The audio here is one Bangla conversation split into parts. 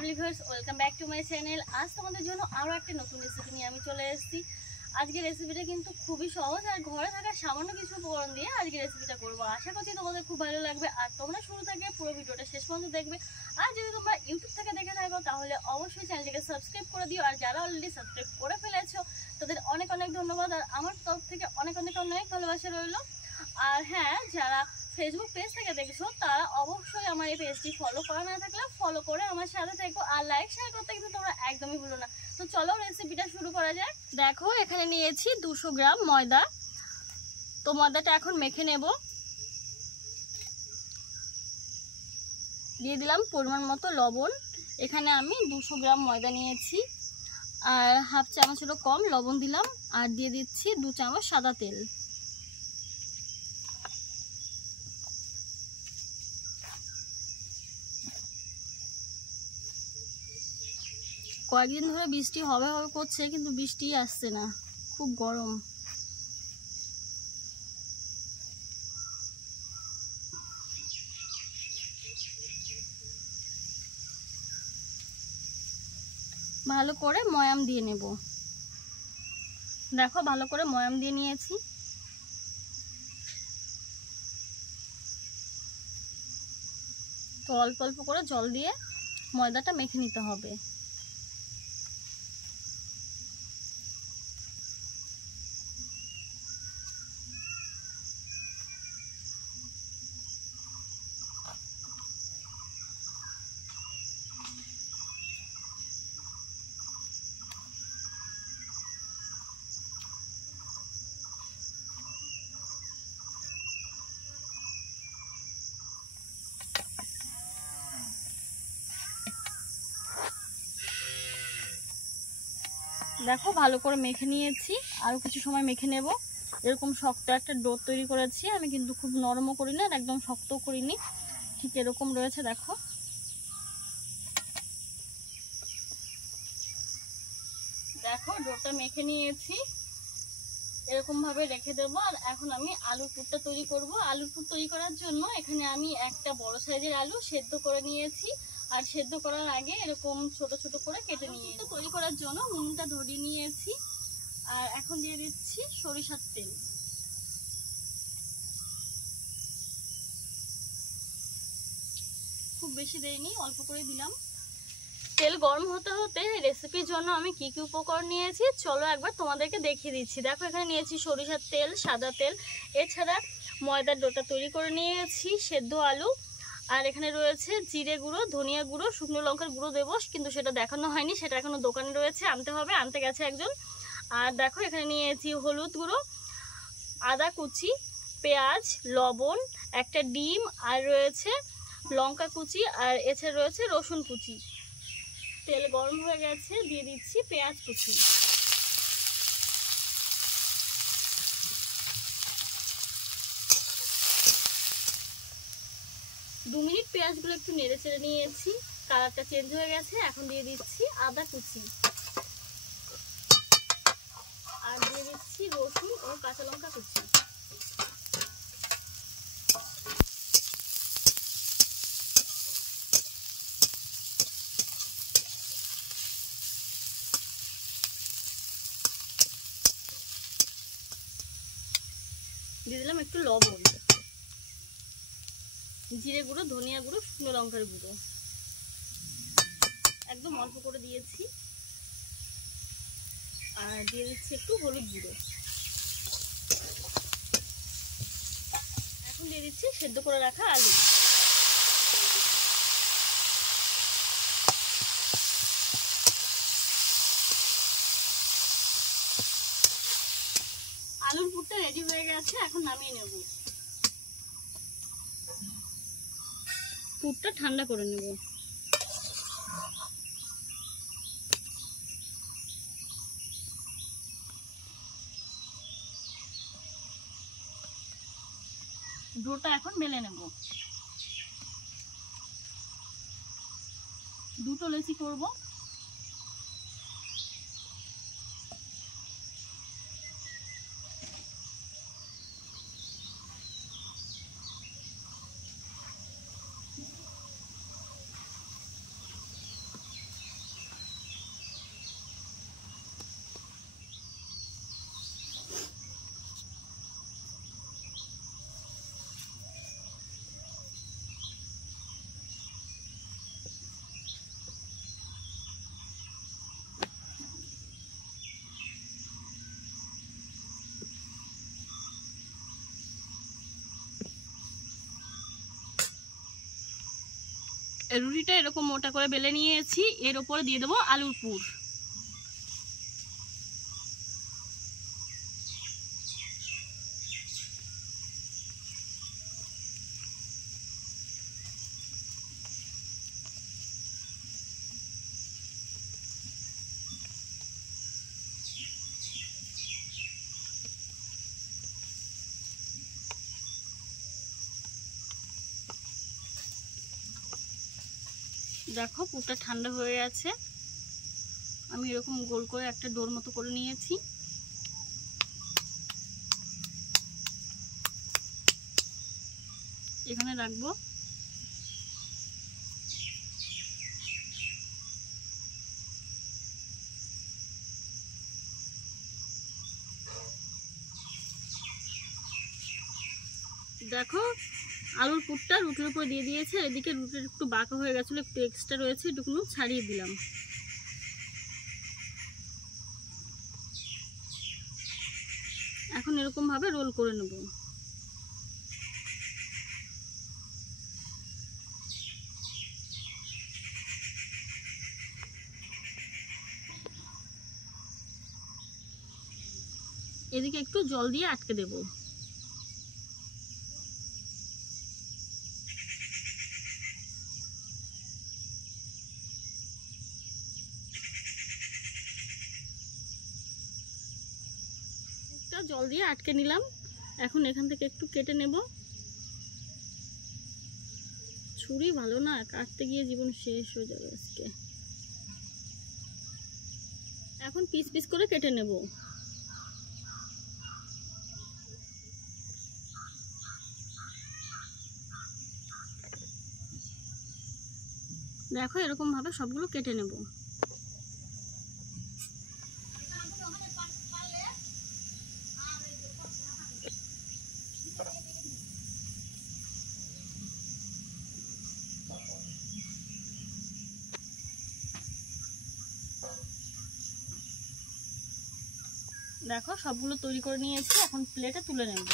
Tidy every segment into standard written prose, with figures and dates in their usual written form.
Family viewers, welcome back to my channel. আজ তোমাদের জন্য আরও একটা নতুন রেসিপি নিয়ে আমি চলে এসেছি। আজকের রেসিপিটা কিন্তু খুবই সহজ আর ঘরে থাকা সামান্য কিছু উপকরণ দিয়ে আজকে রেসিপিটা করবো। আশা করছি তোমাদের খুব ভালো লাগবে আর তোমরা শুরু থেকে পুরো ভিডিওটা শেষ পর্যন্ত দেখবে। আর যদি তোমরা ইউটিউব থেকে দেখে থাকো তাহলে অবশ্যই চ্যানেলটিকে সাবস্ক্রাইব করে দিও। আর যারা অলরেডি সাবস্ক্রাইব করে ফেলেছো তাদের অনেক অনেক ধন্যবাদ আর আমার তরফ থেকে অনেক অনেক অনেক ভালোবাসা রইল। আর হ্যাঁ, যারা ফেসবুক পেজ থেকে দেখছো তারা অবশ্যই আমার এই পেজটি ফলো করা না থাকলে ফলো করে আমার সাথে থেকো আর লাইক শেয়ার করতে কিন্তু তোমরা একদমই ভুলো না। তো চলো রেসিপিটা শুরু করা যাক। দেখো এখানে নিয়েছি 200 গ্রাম ময়দা। তো ময়দাটা এখন মেখে নেব। দিয়ে দিলাম পরিমাণ মতো লবণ। এখানে আমি 200 গ্রাম ময়দা নিয়েছি আর হাফ চামচেরও কম লবণ দিলাম। আর দিয়ে দিচ্ছি 2 চামচ সাদা তেল। কয়েকদিন ধরে বৃষ্টি হবে হবে করছে কিন্তু বৃষ্টি আসছে না, খুব গরম। ভালো করে ময়াম দিয়ে নেব। দেখো ভালো করে ময়াম দিয়ে নিয়েছি। তো অল্প অল্প করে জল দিয়ে ময়দাটা মেখে নিতে হবে। দেখো ভালো করে মেখে নিয়েছি, আরও কিছু সময় মেখে নেব। এরকম শক্ত একটা ডো তৈরি করেছি আমি, কিন্তু খুব নরমও করিনি আর একদম শক্তও করিনি, ঠিক এরকম রয়েছে। দেখো দেখো ডোটা মেখে নিয়েছি, এরকম ভাবে রেখে দেবো। আর এখন আমি আলুর পুরটা তৈরি করব। আলুর পুর তৈরি করার জন্য এখানে আমি একটা বড় সাইজের আলু সেদ্ধ করে নিয়েছি আর সেদ্ধ করার আগে এরকম ছোট ছোট করে কেটে নিয়েছি। তৈরি করার জন্য উনুনটা ধরিয়ে নিয়েছি আর এখন দিয়ে দিচ্ছি সরিষার তেল। খুব বেশি দেইনি, অল্প করে দিলাম। তেল গরম হতে হতে রেসিপির জন্য আমি কি কি উপকরণ নিয়েছি চলো একবার তোমাদেরকে দেখিয়ে দিচ্ছি। দেখো এখানে নিয়েছি সরিষার তেল, সাদা তেল, এছাড়া ময়দার ডোটা তৈরি করে নিয়েছি, সেদ্ধ আলু, আর এখানে রয়েছে জিরে গুঁড়ো, ধনিয়া গুঁড়ো, শুকনো লঙ্কার গুঁড়ো দেবো কিন্তু সেটা দেখানো হয়নি, সেটা এখনো দোকানে রয়েছে, আনতে হবে, আনতে গেছে একজন। আর দেখো এখানে নিয়েছি হলুদ গুঁড়ো, আদা কুচি, পেঁয়াজ, লবণ, একটা ডিম, আর রয়েছে লঙ্কা কুচি, আর এছাড়া রয়েছে রসুন কুচি। তেল গরম হয়ে গেছে, দিয়ে দিচ্ছি পেঁয়াজ কুচি। দু মিনিট পেঁয়াজগুলো একটু নেড়ে চেড়ে নিয়েছি, কালারটা চেঞ্জ হয়ে গেছে। এখন দিয়ে দিচ্ছি আদা কুচি আর দিয়ে দিচ্ছি রসুন ও কাঁচা লঙ্কা কুচি। দিয়ে দিলাম একটু লবণ, জিরে গুঁড়ো, ধনিয়া গুঁড়ো, শুকনো লঙ্কার গুঁড়ো, একদম অল্প করে দিয়েছি। আর দিয়ে দিচ্ছি একটু হলুদ গুঁড়ো। এখন দিয়ে দিচ্ছি সেদ্ধ করে রাখা আলু। আলুর পুরটা রেডি হয়ে গেছে, এখন নামিয়ে নেব। পুরটা ঠান্ডা করে নেব। ডোটা এখন বেলে নেব। দুটো লেচি করব। রুটিটা এরকম মোটা করে বেলে নিয়েছি, এর উপরে দিয়ে দেবো আলুর পুর। দেখো পুরটা ঠান্ডা হয়ে গেছে, আমি এরকম গোল করে একটা ডোর মতো করে নিয়েছি। এখানে রাখবো। দেখো আলুর পুরটা রুটির উপরে দিয়ে দিয়েছে, এদিকে রুটির একটু বাঁকা হয়ে গেছিলো, একটু এক্সট্রা রয়েছে, এটুকুনো ছাড়িয়ে দিলাম। এখন এরকম ভাবে রোল করে নেব। এদিকে একটু জল দিয়ে আটকে দেব। জল দিয়ে আটকে নিলাম। এখন এখান থেকে একটু কেটে নেব। ছুরি ভালো না, কাটতে গিয়ে জীবন শেষ হয়ে যাবে আজকে। এখন পিস পিস করে কেটে নেব। দেখো এরকম ভাবে সবগুলো কেটে নেব। দেখো সবগুলো তৈরি করে নিয়েছি, এখন প্লেটে তুলে নেব।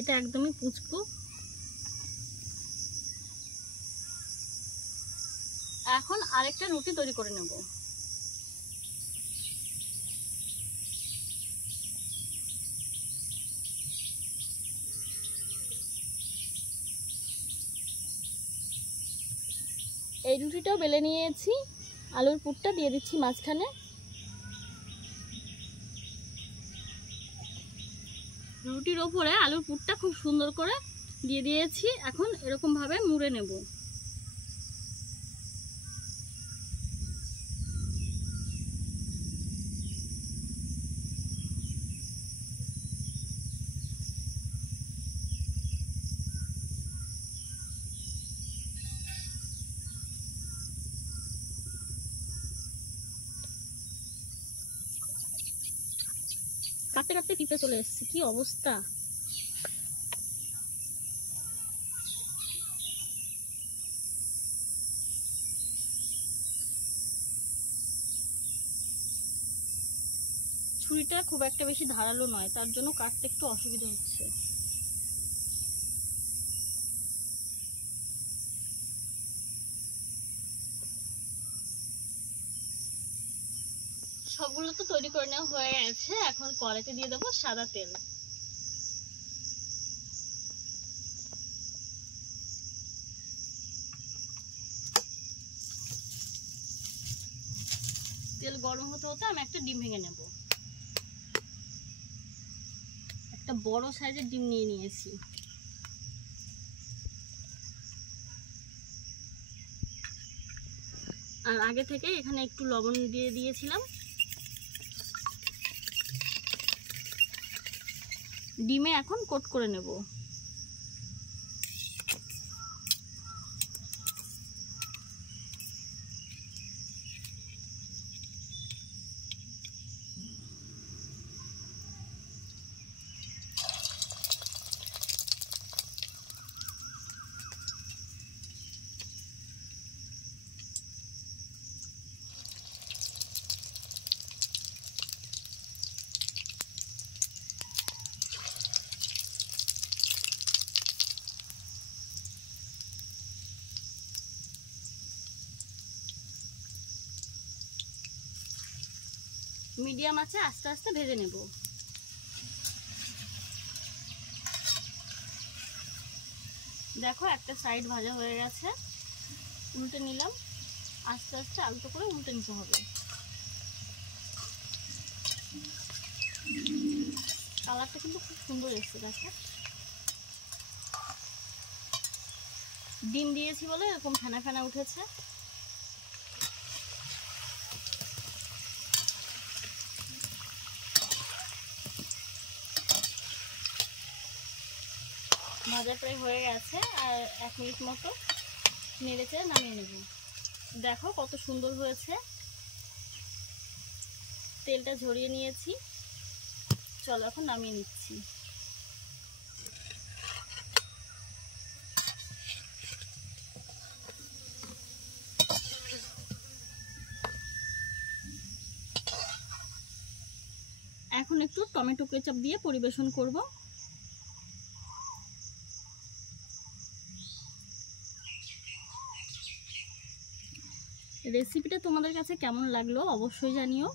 এটা একদমই পুচকু। এখন আরেকটা রুটি তৈরি করে নেব। এই রুটিটাও বেলে নিয়েছি, আলুর পুরটা দিয়ে দিচ্ছি মাঝখানে। রুটির ওপরে আলুর পুরটা খুব সুন্দর করে দিয়ে দিয়েছি, এখন এরকম ভাবে মুড়ে নেব। কাটতে কাটতে টিপে চলে এসেছে, কি অবস্থা। ছুরিটা খুব একটা বেশি ধারালো নয়, তার জন্য কাটতে একটু অসুবিধা হচ্ছে। সবগুলো তো তৈরি করে নেওয়া হয়ে গেছে, এখন কড়াইতে দিয়ে দেবো সাদা তেল। তেল গরম হতে হতে আমি একটা ডিম ভেঙে নেব। একটা বড় সাইজের ডিম নিয়ে নিয়েছি। আর আগে থেকে এখানে একটু লবণ দিয়ে দিয়েছিলাম। ডিমে এখন কোট করে নেব। মিডিয়াম আছে আস্তে আস্তে ভেজে নেব। দেখো একটা সাইড ভাজা হয়ে গেছে, উল্টে নিলাম। আস্তে আস্তে আলতো করে উল্টে নিতে হবে। কালারটা কিন্তু খুব সুন্দর এসেছে। দেখো ডিম দিয়েছি বলে এরকম ফেনা ফেনা উঠেছে। ভাজা প্রায় হয়ে গেছে, আর 1 মিনিট মতো নেড়েচেড়ে নামিয়ে নেব। দেখো কত সুন্দর হয়েছে, তেলটা ঝরিয়ে নিয়েছি। চলো এখন নামিয়ে নিচ্ছি। এখন একটু টমেটো কেচাপ দিয়ে পরিবেশন করব। রেসিপিটা তোমাদের কাছে কেমন লাগলো অবশ্যই জানিও।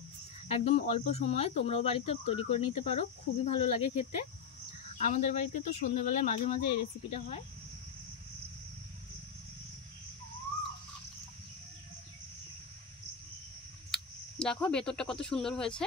একদম অল্প সময়ে তোমরাও বাড়িতে তৈরি করে নিতে পারো, খুবই ভালো লাগে খেতে। আমাদের বাড়িতে তো সন্ধ্যেবেলায় মাঝে মাঝে এই রেসিপিটা হয়। দেখো ভেতরটা কত সুন্দর হয়েছে।